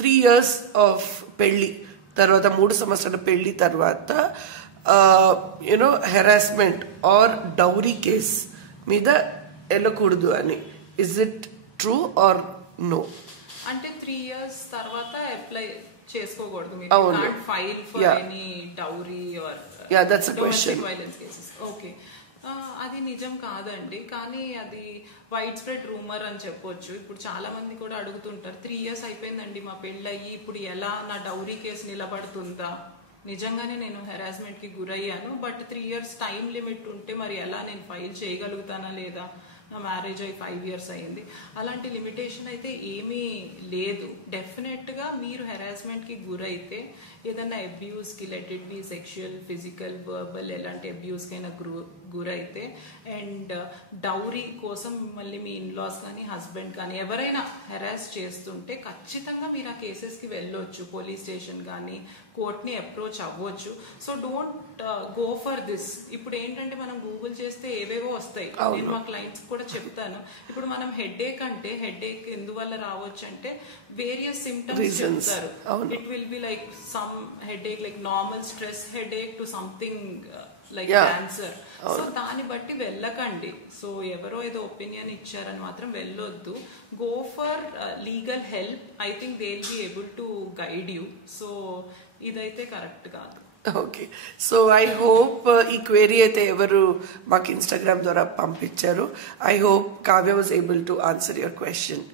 3 years of పెళ్ళి తర్వాత 3 సంవత్సరాల పెళ్ళి తర్వాత you know harassment or dowry case మీద వెళ్ళకూడదు అని. Is it true or no? అంటే 3 years తర్వాత అప్లై చేసుకోకూడదు, మీరు file for any dowry or domestic violence cases. Okay, అది నిజం కాదండి, కానీ అది వైడ్ స్ప్రెడ్ రూమర్ అని చెప్పొచ్చు. ఇప్పుడు చాలా మంది కూడా అడుగుతుంటారు, 3 years అయిపోయిందండి మా పెళ్ళయి, ఇప్పుడు ఎలా నా డౌరీ కేసు నిలబడుతుందా? నిజంగానే నేను హెరాస్మెంట్ కి గురయ్యాను, బట్ 3 years టైం లిమిట్ ఉంటే మరి ఎలా నేను ఫైల్ చేయగలుగుతానా లేదా? నా మ్యారేజ్ అయ్యి 5 years అయింది. అలాంటి లిమిటేషన్ అయితే ఏమీ లేదు. డెఫినెట్గా మీరు హెరాస్మెంట్కి గురైతే, ఏదన్నా అబ్యూస్కి, let it be sexual, physical, verbal, ఎలాంటి అబ్యూస్కైనా గురైతే, అండ్ డౌరీ కోసం మళ్ళీ మీ ఇన్లాస్ కానీ హస్బెండ్ కానీ ఎవరైనా హెరాస్ చేస్తుంటే ఖచ్చితంగా మీరు ఆ కేసెస్కి వెళ్ళొచ్చు, పోలీస్ స్టేషన్ కానీ కోర్ట్ని అప్రోచ్ అవ్వచ్చు. So don't go for this. ఇప్పుడు ఏంటంటే మనం గూగుల్ చేస్తే ఏవేవో వస్తాయి. నేను మా క్లయింట్స్ కూడా చెప్తాను, ఇప్పుడు మనం హెడేక్ అంటే హెడేక్ ఎందువల్ల రావచ్చు అంటే వేరియస్ సిమ్టమ్స్ చెప్తారు. It will be like some headache like normal stress headache to something like cancer. So దాన్ని బట్టి వెళ్ళకండి. సో ఎవరో ఏదో ఒపీనియన్ ఇచ్చారని మాత్రం వెళ్ళొద్దు. Go for legal help. I think they will be able to guide you. So ఇదైతే correct కాదు. ఓకే, సో ఐ హోప్ ఈ క్వెరీ అయితే ఎవరు మాకు ఇన్స్టాగ్రామ్ ద్వారా పంపించారు. I hope Kavya was able to answer your question.